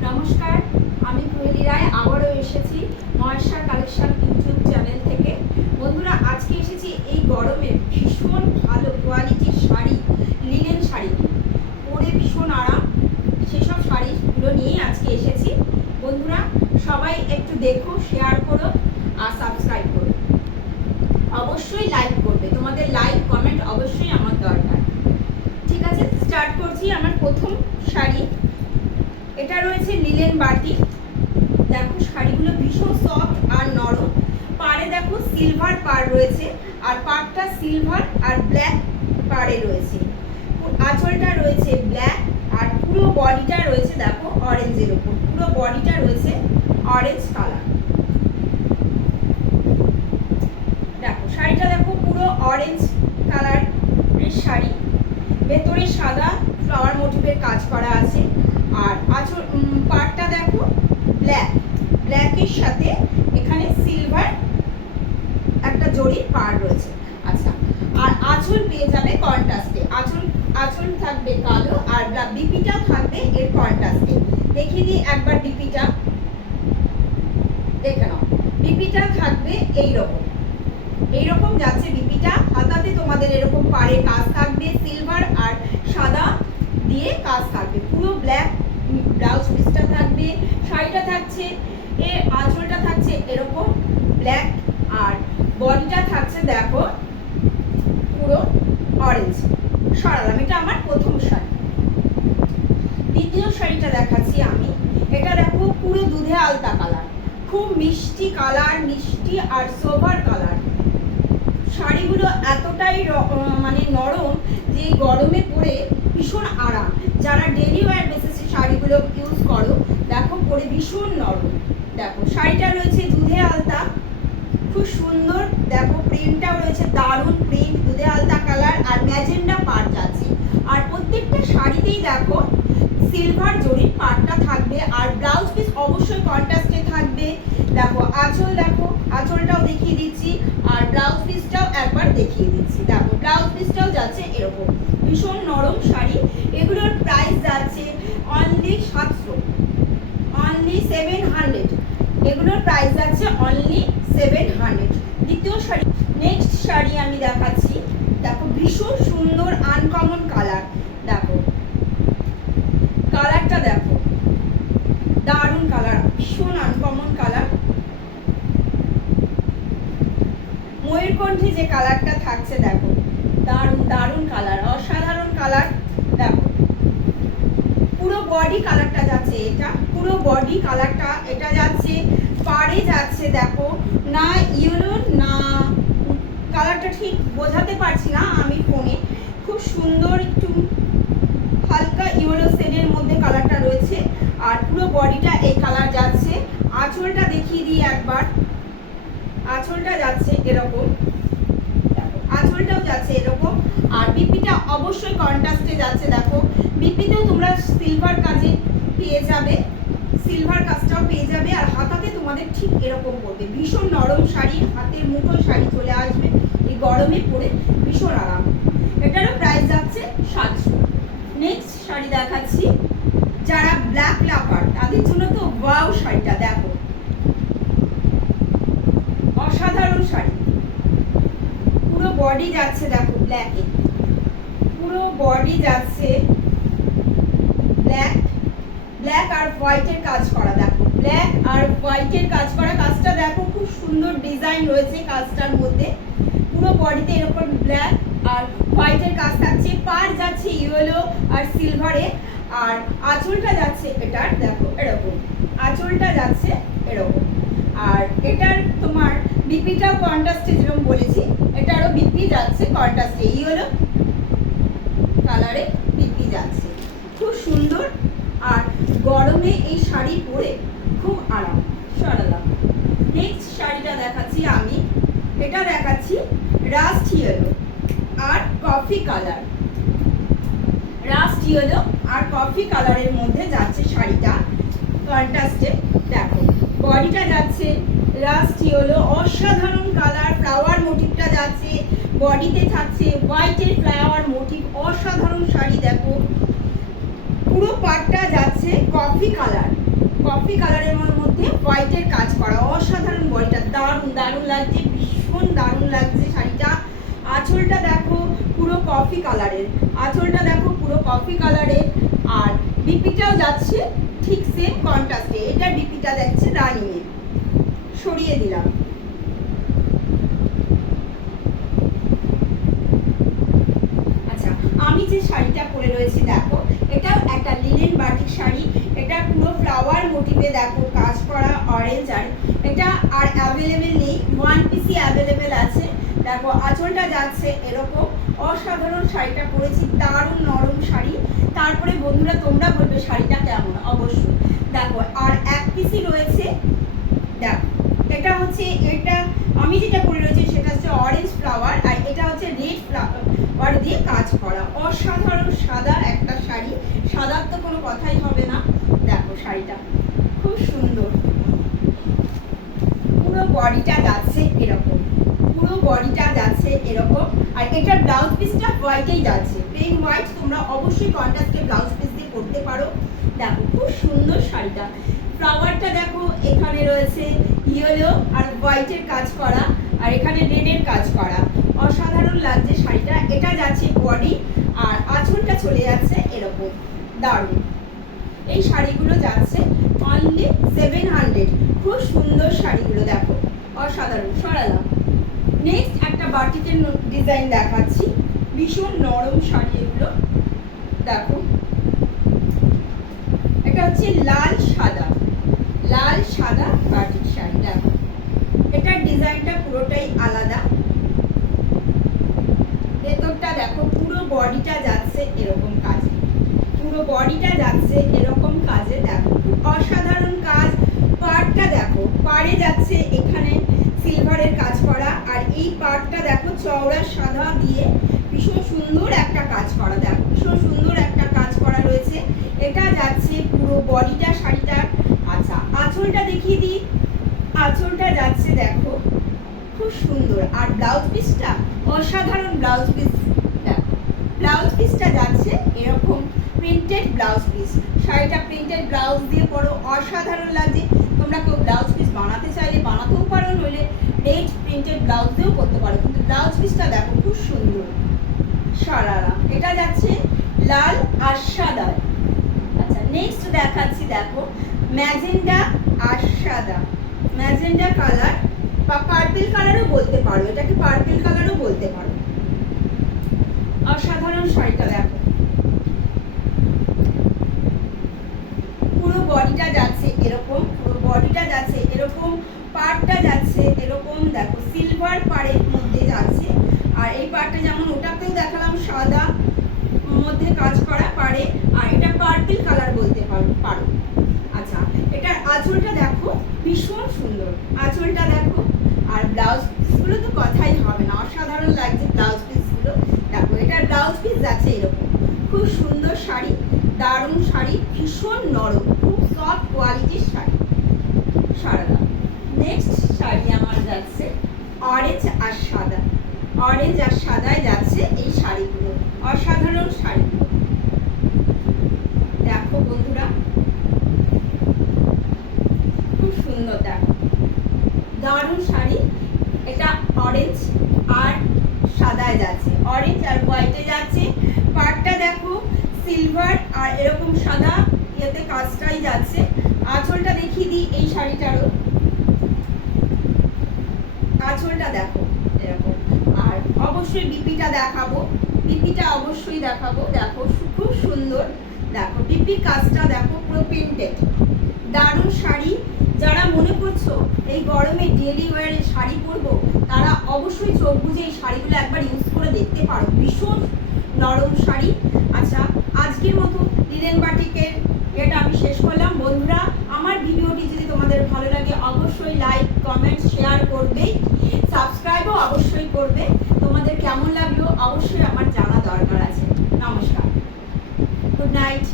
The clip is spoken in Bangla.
নমস্কার, আমি কোয়েলি রায় আবারও এসেছি মহেশ্বর কালেকশন ইউটিউব চ্যানেল থেকে। বন্ধুরা, আজকে এসেছি এই গরমে ভীষণ ভালো কোয়ালিটির শাড়ি, লিনেন শাড়ি পরে ভীষণ আরাম, সেসব শাড়িগুলো নিয়েই আজকে এসেছি। বন্ধুরা, সবাই একটু দেখো, শেয়ার করো আর সাবস্ক্রাইব করো। অবশ্যই লাইক করবে, তোমাদের লাইক কমেন্ট অবশ্যই আমার দরকার। ঠিক আছে, স্টার্ট করছি। আমার প্রথম শাড়ি, এটা রয়েছে লিনেন বাটিক। দেখো শাড়িগুলো ভীষণ সফট আর নরম। পাড়ে দেখো সিলভার পাড় রয়েছে, আর পাড়টা সিলভার আর ব্ল্যাক পাড়ে রয়েছে। আঁচলটা রয়েছে ব্ল্যাক, আর পুরো বডিটা রয়েছে দেখো অরেঞ্জের উপর। পুরো বডিটা রয়েছে অরেঞ্জ কালার। দেখো শাড়িটা দেখো পুরো অরেঞ্জ কালারের শাড়ি, ভেতরে সাদা ফ্লাওয়ার মোটিভের কাজ করা আছে। আর আঁচল পাড়টা দেখো ব্ল্যাকের সাথে এখানে সিলভার একটা জরির পাড় রয়েছে। আচ্ছা, আর আঁচল পেয়ে যাবে কন্ট্রাস্টে। আঁচল থাকবে কালো, আর বিপিটা থাকবে এর কন্ট্রাস্টে। দেখিয়ে দিই একবার বিপিটা, দেখে নাও। বিপিটা থাকবে এইরকম যাচ্ছে বিপিটা। হাতাতে তোমাদের এরকম পাড়ে কাজ থাকবে, সিলভার আর সাদা দিয়ে কাজ থাকবে। পুরো ব্ল্যাক ব্লাউজ পিসটা থাকবে, শাড়িটা থাকছে, এর আঁচলটা থাকছে এরকম ব্ল্যাক, আর বডিটা থাকছে দেখো পুরো অরেঞ্জ। সরালাম, এটা আমার প্রথম শাড়ি। দ্বিতীয় শাড়িটা দেখাচ্ছি আমি। এটা দেখো পুরো দুধে আলতা কালার, খুব মিষ্টি কালার, মিষ্টি আর সোভার কালার। শাড়িগুলো এতটাই মানে নরম যে গরমে পরে ভীষণ আরাম। যারা ডেলি ওয়্যার বেসিসে শাড়িগুলো ইউজ করো, দেখো পরে ভীষণ নরম। দেখো শাড়িটা রয়েছে দুধে আলতা, খুব সুন্দর। দেখো প্রিন্টটাও রয়েছে দারুণ প্রিন্ট, দুধে আলতা কালার আর ম্যাজেন্ডা পাড় যাচ্ছে। আর প্রত্যেকটা শাড়িতেই দেখো সিলভার জরির পাড়টা থাকবে, আর ব্লাউজ পিস অবশ্যই কন্ট্রাস্টে থাকবে। দেখো আঁচল, দেখো আঁচলটাও দেখিয়ে দিচ্ছি, আর ব্লাউজ পিসটাও একবার দেখিয়ে দিচ্ছি। দেখো ব্লাউজ পিসটাও যাচ্ছে এরকম, ভীষণ নরম শাড়ি। এগুলোর প্রাইস যাচ্ছে অনলি 700। এগুলোর প্রাইস যাচ্ছে অনলি 700। দ্বিতীয় শাড়ি, নেক্সট শাড়ি আমি দেখাচ্ছি। দেখো ভীষণ সুন্দর আনকমন কালার। দেখো কালারটা দেখো, দারুণ কালার, ভীষণ আনকমন কালার। ময়ূরকণ্ঠী যে কালারটা থাকছে দেখো, দারুণ কালার, অসাধারণ কালার। দেখো পুরো বডি কালারটা যাচ্ছে, এটা পুরো বডি কালারটা এটা যাচ্ছে। পাড়ে যাচ্ছে দেখো না ইয়েলো না, কালারটা ঠিক বোঝাতে পারছি না আমি ফোনে। খুব সুন্দর একটু হালকা ইয়েলো শেডের মধ্যে কালারটা রয়েছে, আর পুরো বডিটা এই কালার যাচ্ছে। আঁচলটা দেখিয়ে দিই একবার, আঁচলটা যাচ্ছে এরকম, আঁচলটাও যাচ্ছে এরকম। আর বিপিটা অবশ্যই কন্ট্রাস্টে যাচ্ছে। দেখো বিপিতেও তোমরা সিলভার কাজে পেয়ে যাবে, সিলভার কাজটাও পেয়ে যাবে। আর হাতাতে তোমাদের ঠিক এরকম পড়বে, ভীষণ নরম শাড়ি, হাতের মুঠোয় শাড়ি চলে আসবে, এই গরমে পরে ভীষণ আরাম। এটারও প্রাইস যাচ্ছে 700। নেক্সট শাড়ি দেখাচ্ছি, যারা ব্ল্যাক লাভার তাদের জন্য তো ওয়াও শাড়িটা দেখো, অসাধারণ শাড়ি। পুরো বডি যাচ্ছে দেখো ব্ল্যাকে, পুরো বডি যাচ্ছে ব্ল্যাক আর হোয়াইটের কাজ করা। দেখো ব্ল্যাক আর হোয়াইটের কাজ করা, কাজটা দেখো খুব সুন্দর ডিজাইন রয়েছে কাজটার মধ্যে। পুরো বডিতে এরকম ব্ল্যাক আর হোয়াইটের কাজ থাকছে, পাড় যাচ্ছে ইয়েলো আর সিলভারে, আর আঁচলটা যাচ্ছে এটার দেখো এরকম, আঁচলটা যাচ্ছে এরকম। আর এটার তোমার বিপিটাও কন্ট্রাস্টে, যেরকম বলেছি এটারও বিপি যাচ্ছে কন্ট্রাস্টে, ইয়েলো কালারে বিপি যাচ্ছে, খুব সুন্দর। আর গরমে এই শাড়ি পরে খুব আরাম। সরালাম। নেক্সট শাড়িটা দেখাচ্ছি আমি, এটা দেখাচ্ছি রাস্ট ইয়েলো আর কফি কালার। রাস্ট ইয়েলো আর কফি কালারের মধ্যে যাচ্ছে শাড়িটা কন্ট্রাস্টে। দেখো বডিটা যাচ্ছে রাস্ট ইয়েলো, অসাধারণ কালার, ফ্লাওয়ার মোটিভটা যাচ্ছে, বডিতে থাকছে হোয়াইটের ফ্লাওয়ার মোটিভ, অসাধারণ শাড়ি। দেখো পুরো পাটটা যাচ্ছে কফি কালার, কফি কালারের মধ্যে হোয়াইটের কাজ করা, অসাধারণ বডিটা, দারুণ দারুণ লাগছে, ভীষণ দারুণ লাগছে শাড়িটা। আঁচলটা দেখো পুরো কফি কালারের, আঁচলটা দেখো পুরো কফি কালারের। আর বিপিটাও যাচ্ছে ঠিক সেম কন্ট্রাস্টে, এটা বিপিটা যাচ্ছে রানিংয়ে। সরিয়ে দিলাম। আচ্ছা, আমি যে শাড়িটা পরে রয়েছি দেখো, এটাও একটা লিনেন বাটিক শাড়ি। এটা পুরো ফ্লাওয়ার মোটিভে দেখো কাজ করা অরেঞ্জ। আর এটা আর অ্যাভেলেবেল নেই, ওয়ান পিসই অ্যাভেলেবেল আছে। দেখো আঁচলটা যাচ্ছে এরকম, অসাধারণ শাড়িটা পরেছি, দারুণ নরম শাড়ি। তারপরে বন্ধুরা তোমরা বলবে শাড়িটা কেমন, অবশ্যই দেখো আর এক পিসই রয়েছে। দেখো এটা হচ্ছে, এটা আমি যেটা পরে রয়েছি সেটা হচ্ছে অরেঞ্জ ফ্লাওয়ার, আর এটা হচ্ছে রেড ফ্লাওয়ার দিয়ে কাজ করা, অসাধারণ সাদা একটা শাড়ি। সাদার তো কোনো কথাই হবে না। দেখো শাড়িটা খুব সুন্দর, পুরো বডিটা যাচ্ছে এরকম, পুরো বডিটা যাচ্ছে এরকম। আর এটার ব্লাউজ পিসটা হোয়াইটেই যাচ্ছে, প্লেন হোয়াইট। তোমরা অবশ্যই কন্ট্রাস্টে ব্লাউজ পিস দিয়ে পরতে পারো। দেখো খুব সুন্দর শাড়িটা। ফ্লাওয়ারটা দেখো এখানে রয়েছে ইয়েলো আর হোয়াইটের কাজ করা, আর এখানে রেডের কাজ করা, অসাধারণ লাগছে শাড়িটা। এটা যাচ্ছে বডি, আর আঁচলটা চলে যাচ্ছে এরকম, দারুণ। এই শাড়িগুলো যাচ্ছে অনলি 700। খুব সুন্দর শাড়িগুলো দেখো, অসাধারণ। সরালাম। নেক্সট একটা বাটিকের ডিজাইন দেখাচ্ছি, ভীষণ নরম শাড়ি এগুলো। দেখো এটা হচ্ছে লাল সাদা, লাল সাদা বাটিক শাড়ি। দেখো এটার ডিজাইনটা পুরোটাই আলাদা। ভেতরটা দেখো পুরো বডিটা যাচ্ছে এরকম কাজে, পুরো বডিটা যাচ্ছে এরকম কাজে। দেখো অসাধারণ কাজ। পাড়টা দেখো, পাড়ে যাচ্ছে এখানে সিলভারের কাজ করা, আর এই পাড়টা দেখো চওড়া সাদা দিয়ে ভীষণ সুন্দর একটা কাজ করা। দেখো ভীষণ সুন্দর একটা কাজ করা রয়েছে। এটা যাচ্ছে পুরো বডিটা শাড়িটার। আচ্ছা আঁচলটা দেখিয়ে দিই, আঁচলটা যাচ্ছে দেখো খুব সুন্দর। আর ব্লাউজ পিসটা অসাধারণ ব্লাউজ পিস। দেখো ব্লাউজ পিসটা যাচ্ছে এরকম প্রিন্টেড ব্লাউজ পিস। শাড়িটা প্রিন্টেড ব্লাউজ দিয়ে পরো, অসাধারণ লাগছে। তোমরা কেউ ব্লাউজ পিস বানাতে চাইলে বানাতেও পারো, নইলে রেড প্রিন্টেড ব্লাউজ দিয়েও করতে পারো, কিন্তু ব্লাউজ পিসটা দেখো খুব সুন্দর। সারারা এটা যাচ্ছে লাল আর সাদা। আচ্ছা নেক্সট দেখাচ্ছি, দেখো ম্যাজেন্ডা আর সাদা, ম্যাজেন্ডা কালার বা পার্পল কালারও বলতে পারো, এটাকে পার্পল কালারও বলতে পারো। অসাধারণ শাড়িটা দেখো, পুরো বডিটা যাচ্ছে এরকম, পুরো বডিটা যাচ্ছে এরকম, পাড়টা যাচ্ছে এরকম। দেখো সিলভার পাড়ের মধ্যে যাচ্ছে, আর এই পাড়টা যেমন ওটাকেও দেখালাম সাদা মধ্যে কাজ করা পাড়ে, আর এটা পার্পল কালার বলতে পারো। আচ্ছা এটার আঁচলটা দেখো ভীষণ সুন্দর, আঁচলটা দেখো। আর ব্লাউজ পিসগুলো তো কথাই হবে না, অসাধারণ লাগছে ব্লাউজ পিসগুলো। দেখো এটার ব্লাউজ পিস যাচ্ছে এরকম, খুব সুন্দর শাড়ি, দারুণ শাড়ি, ভীষণ নরম, খুব সফট কোয়ালিটির শাড়ি। সারারা নেক্সট শাড়ি আমার যাচ্ছে অরেঞ্জ আর সাদা, অরেঞ্জ আর সাদায় যাচ্ছে এই শাড়িগুলো, অসাধারণ শাড়িগুলো। দেখো বন্ধুরা খুব সুন্দর, দেখো দারুণ শাড়ি। এটা অরেঞ্জ আর সাদায় যাচ্ছে, অরেঞ্জ আর হোয়াইটে যাচ্ছে। পাড়টা দেখো সিলভার আর এরকম সাদা ইয়েতে কাজটাই যাচ্ছে। আঁচলটা দেখিয়ে দিই এই শাড়িটারও, আঁচলটা দেখো এরকম। আর অবশ্যই বিপিটা দেখাবো, বিপিটা অবশ্যই দেখাবো। দেখো খুব সুন্দর, দেখো বিপি কাজটা দেখো পুরো প্রিন্টেড, দারুণ শাড়ি। যারা মনে করছো এই গরমে ডেলি ওয়ারে শাড়ি পরবো, তারা অবশ্যই চোখ বুজে এই শাড়িগুলো একবার ইউজ করে দেখতে পারো, ভীষণ নরম শাড়ি। আচ্ছা আজকের মতো লিনেন বাটিকের এটা আমি শেষ করলাম। বন্ধুরা আমার ভিডিওটি যদি তোমাদের ভালো লাগে অবশ্যই লাইক কমেন্ট শেয়ার করবে, সাবস্ক্রাইবও অবশ্যই করবে। তোমাদের কেমন লাগলো অবশ্যই আমার জানা দরকার আছে। নমস্কার, গুড নাইট।